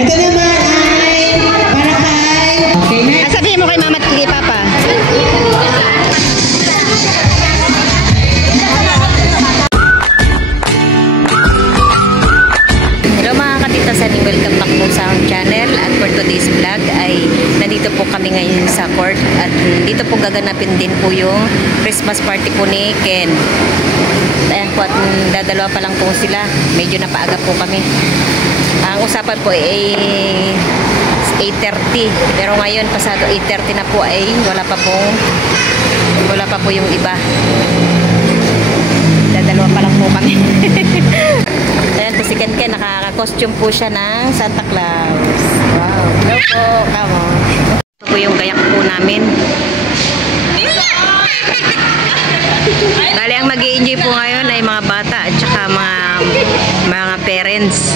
Ito naman ay para kay... Okay, next. Sabihin mo kay mama at kay papa. Hello mga katita sa welcome back po sa akong channel. At for today's vlog ay nandito po kami ngayon sa court. At dito po gaganapin din po yung Christmas party po ni Ken. Ayan po at dadalawa pa lang po sila. Medyo napaaga po kami. Ang usapan po ay 8:30. Pero ngayon pasado 8:30 na po ay wala pa po yung iba. Dadalawa pa lang po kami. Ayan po si Ken, nakaka-costume po siya ng Santa Claus. Wow. Hello po, come on. Ito po yung gayak po namin. Bali ang mag-i-enjoy po ngayon ay mga bata at saka mga parents.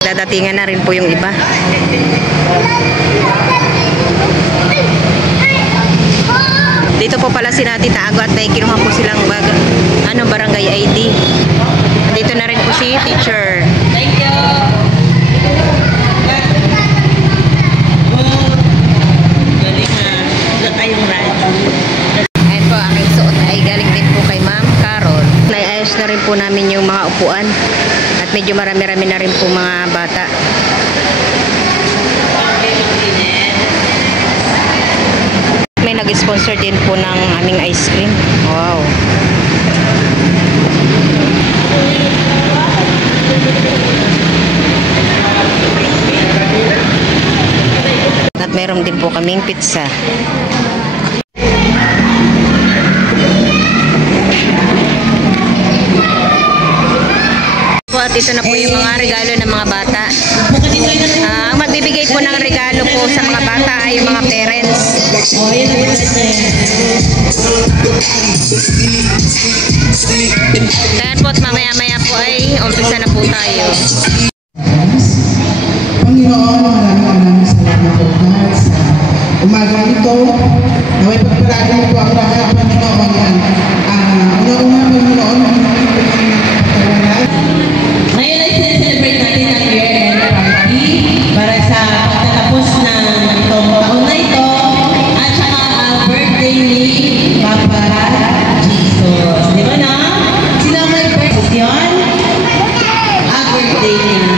Dadatingan na rin po yung iba. Dito po pala si Tita Ago at may kinuha po silang barangay ID. Dito na rin po si teacher. Thank you. Galing na. Wala tayong radyo. Ayan po, aking suot ay galing din po kay Ma'am Carol. Naiayos na rin po namin yung mga upuan. At medyo marami-rami na rin po mga bata. May nag-sponsor din po ng aming ice cream. Wow. At meron din po kaming pizza. At ito na po yung mga regalo ng mga bata. Ang magbibigay po ng regalo po sa mga bata ay yung mga parents. Kaya po at mamaya-maya po ay umpisa na po tayo. Panginoon, maraming salamat po dahil sa umaga ito. Naway pagpalagay po ang lahat, Panginoon. Una-una, Panginoon, ngayon ay celebrate natin ang year-end party para sa pagtatapos ng itong taon na ito at saka ang birthday ni Papa Jesus. Di ba na? Sino may birthday yun? Ang birthday niya.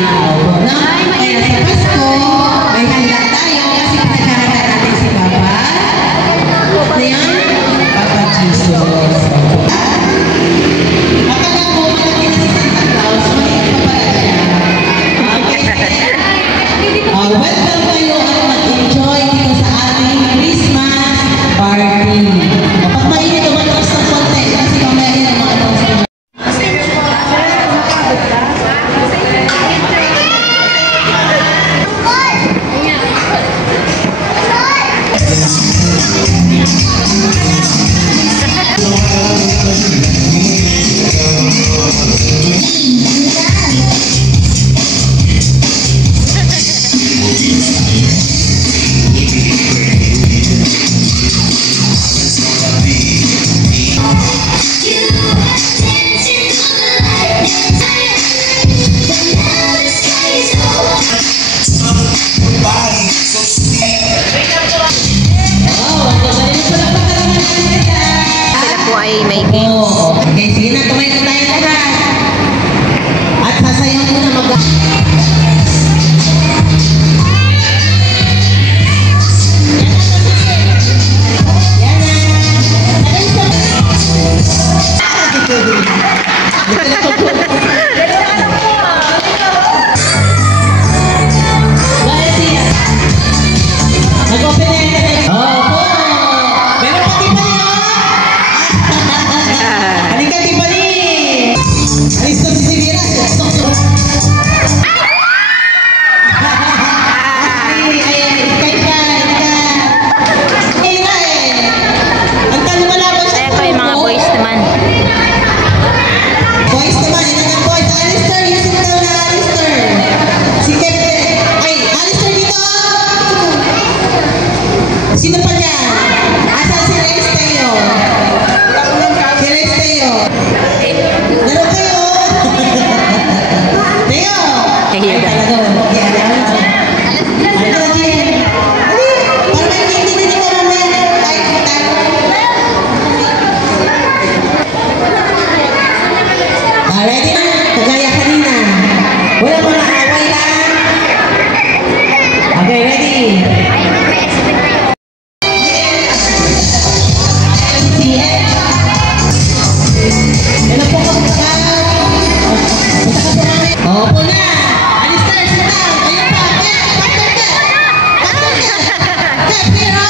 nahihiya Ay, daw. talaga. Okay, Ano na, Jen? Dali. Para may hindi ko mamaya. Ay, tayo. Ready na? Kagaya kanina. Wala mga away lang. Okay, ready? Ano po ka ba? Opo na! Alis na! Alis na! Ayun pa! Pasok ka! Pasok ka! Pero...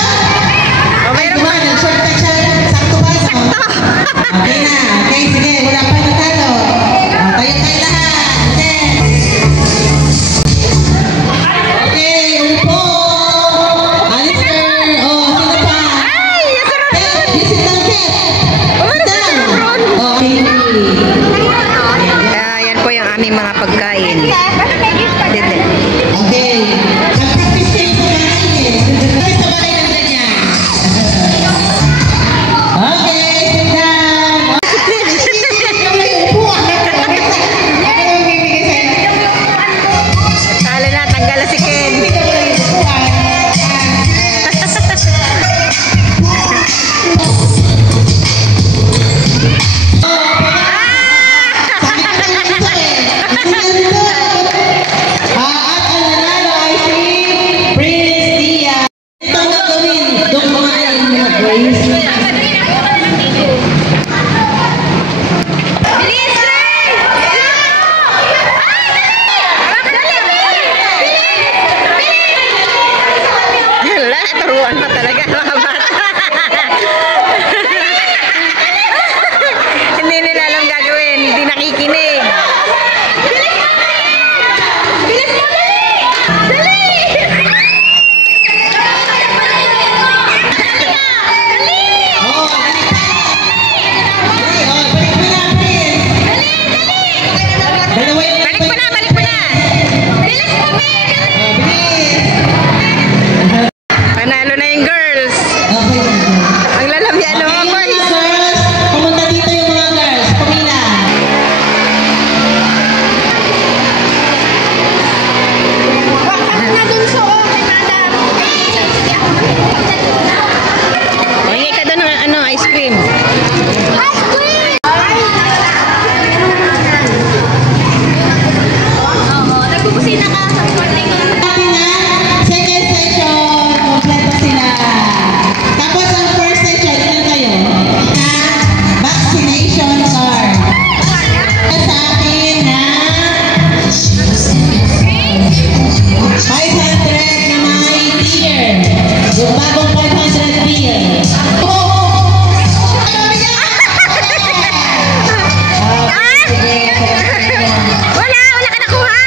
Oh, Ay, meron pa. nag-shortcut siya. Sakto ba? Okay na. Okay, sige. Wala pa natalo. Tayo lahat. Okay. Okay, upo. Alistair. Oh, sino pa? Ay! Ket, visit lang, Ket. Sit down. Okay. Yan po yung aming mga pagkain. Dede. Okay. Mag-practice kayo sa bahay eh. Practice sa bahay ng ganyan. Okay, sit down. Talo na, tanggal na si Ken. At ang nanalo ay si Prince Dia. Ito ang gagawin. Doon kumain mga Prince. Wala, turuan pa talaga mga bata. Hindi nila alam gagawin, hindi nakikinig. Oh, balik pa. Dali, oh, balik mo na, Prince. Dalawa yung Balik mo na, balik mo na. bilis. Panalo na yung girls. Okay. Ang lalamian ng mga Okay, boys. girls. Pumunta dito yung mga girls. Pumila. Hingi ka doon ng ice cream. Sabi na, second session, kompleto sila. Tapos ang first session, ilan kayo? Na vaccination card. Sa akin na 500 na my beer. Yung bagong 500 beer. Wala ka nakuha.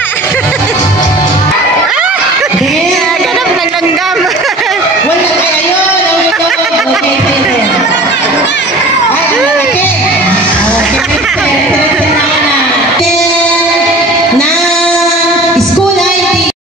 Ganap ng langgam. Wala kayo yun. Okay, sige. Ay, ang lalaki. Okay, select na ako na. Ken na school ID.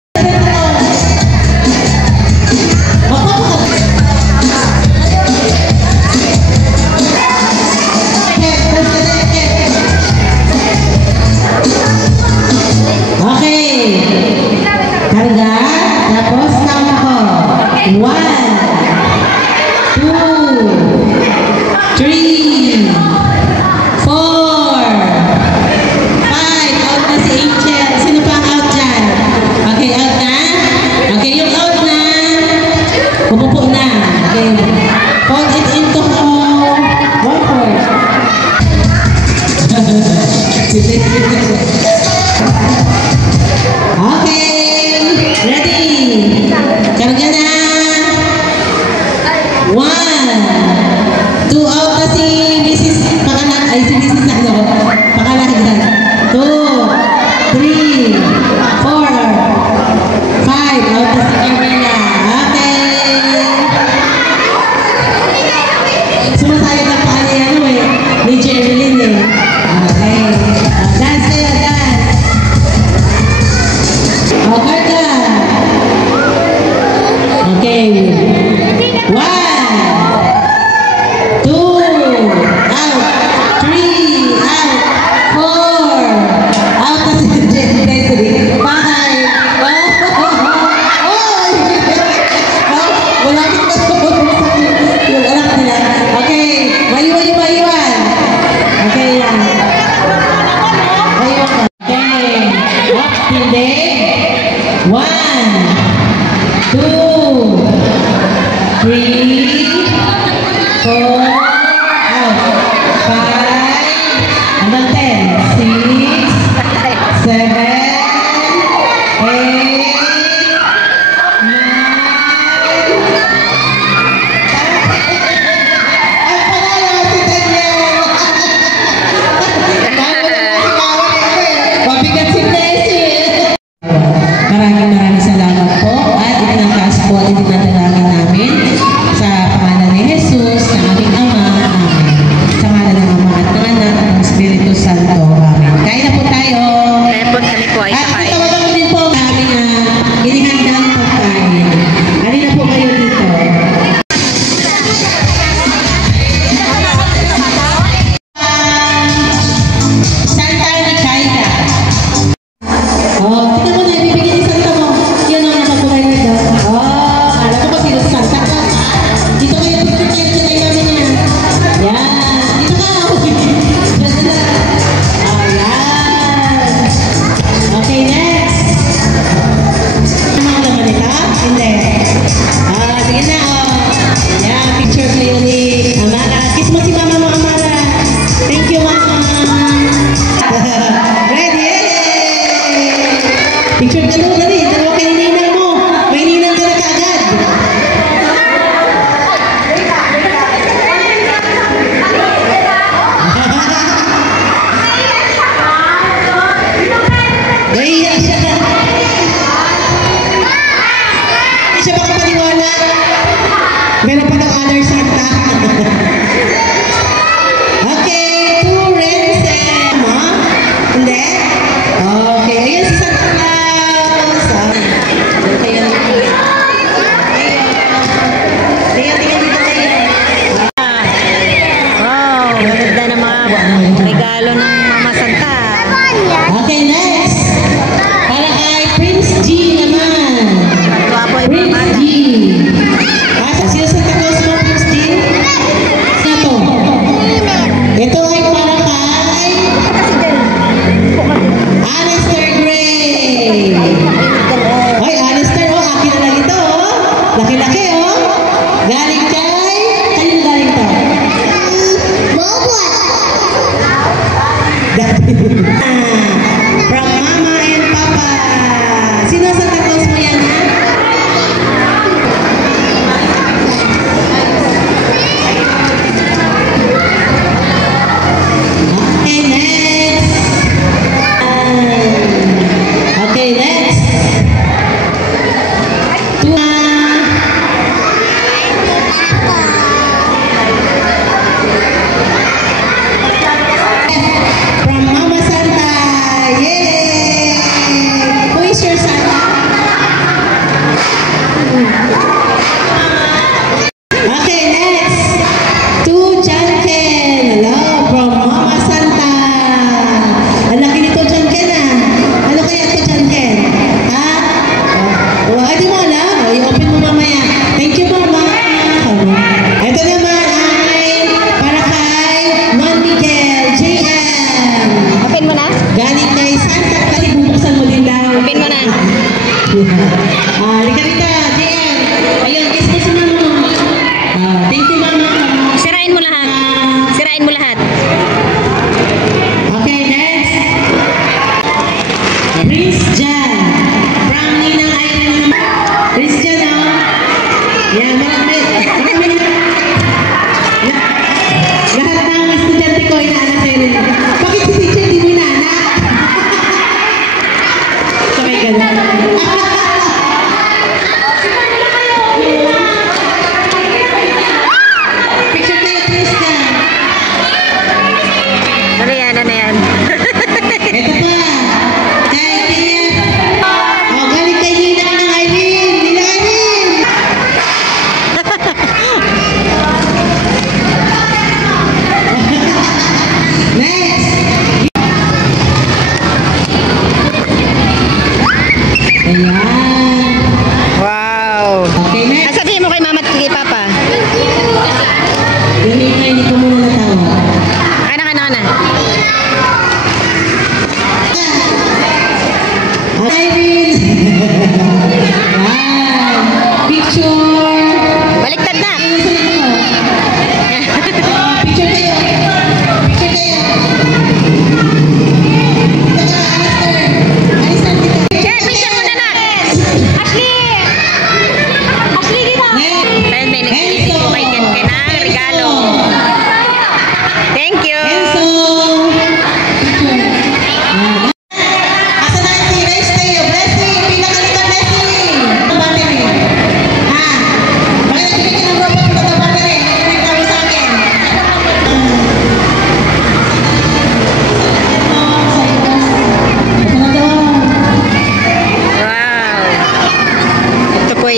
Okay. Karga. Tapos tama ko. 1, 2, 3, 4, 5. Out na si Angel. Sino pa ang out dyan? Okay, out na? Okay, yung out na. Pumupo na. Okay. Fold it into 1/4. Okay. Ready? Karga na. 1, 2, out na si Mrs. Pakalag. Ay, si Mrs. Ano? Pakalagan. 2, 3, 4, 5. Out na si Carmela. Okay. Sumasayad ang paa ni ano eh. Ni Jerilyn eh. Okay. Dance kayo, dance. Okay ka. Okay. 1, 2, out. 3, out. 4, out na si Desiree. 5, 1, 2, 3, 4, out. 5, hanggang 10. 6, 7, 8, 9. Mabigat si Presi. Maraming salamat po at itinataas po at itinatalagan namin sa pangalan ni Jesus, ng aming Ama, amen. Sa pangalan ng Ama at ng Anak at ng Espiritu Santo, amen. Kain na po tayo. Kaya po kami po ay At kakain. tawagan ko din po ang aming inihandang pagkain. Halina po kayo dito. Santa Nicaida. Oh, tingnan mo na, ibibigay ni Santa mo. Yan ang nakakulay na daw. Oh, alam ko ba sino si Santa ka? Dito kayo, picture kayo, sinay namin yan. Yan, dito ka. Diyan na. Oh, yan. Okay, next. Ano mga naman ito? Hindi. Sige na, oh. Yan, picture kayo ni Amara. Kiss mo si mama mo, Amara. Thank you, mama. Ready? Picture ka doon, dali. Dalawa kay ninang mo. May ninang ka na kaagad. Naiiyak siya na. Hindi siya makapaniwala. Meron pa ng other Santa. Okay, 2 rings and... Hindi? Okay, ayan si Santa Claus. Okay, yan. Tingnan dito kayo. Wow, maganda na mga regalo ng Mama Santa. Okay, next. Para kay Prince G naman. Guwapo ay Prince pamata. G. Sino Santa Claus mo, Prince G? Ano to? Ito ay para kay Alistair Gray. Ay, Alistair, oh, akin na lang ito, oh. Laki-laki, oh. Galing kay... Kanino galing to? From Mama and Papa. Sino Santa Claus mo yan, ha? Okay, next. Okay, next. From Mama Santa. Yay! Who is your Santa? Okay, next. To John Ken. Hello, from Mama Santa. Ang laki nito, John Ken, ah. Ano kaya ito, John Ken? Ha? Oh, hindi mo alam. Oh, i-open mo mamaya. Thank you, Mama. Ito naman ay para kay Juan Miguel JM. Open mo na? Galing kay Santa. Kasi bubuksan mo din daw. Open mo na. Halika rito, JM. Ayun, kiss mo si Mama. Thank you, Mama. Sirain mo lahat. Sirain mo lahat. Okay, next. Prince Jan. From Ninang Irene. Prince Jan, oh. Yan, lahat ng estudyante ko inaanak sa'yo rin. Bakit si teacher hindi mo inaanak? Sabay ganun. Picture tayo, Prince Jan. Ano yan? Ano yan? Ito pa. Kay Tia. Oh, galing kay Ninang ng Irene. Nila Irene. Next. Ayan. Wow. Okay, next. Sabihin mo kay Mama at kay Papa. Galing na, hindi ko muna natawa. Kana, kana, kana. Irene.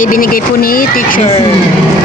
binigay po ni teacher. Yes, ma'am.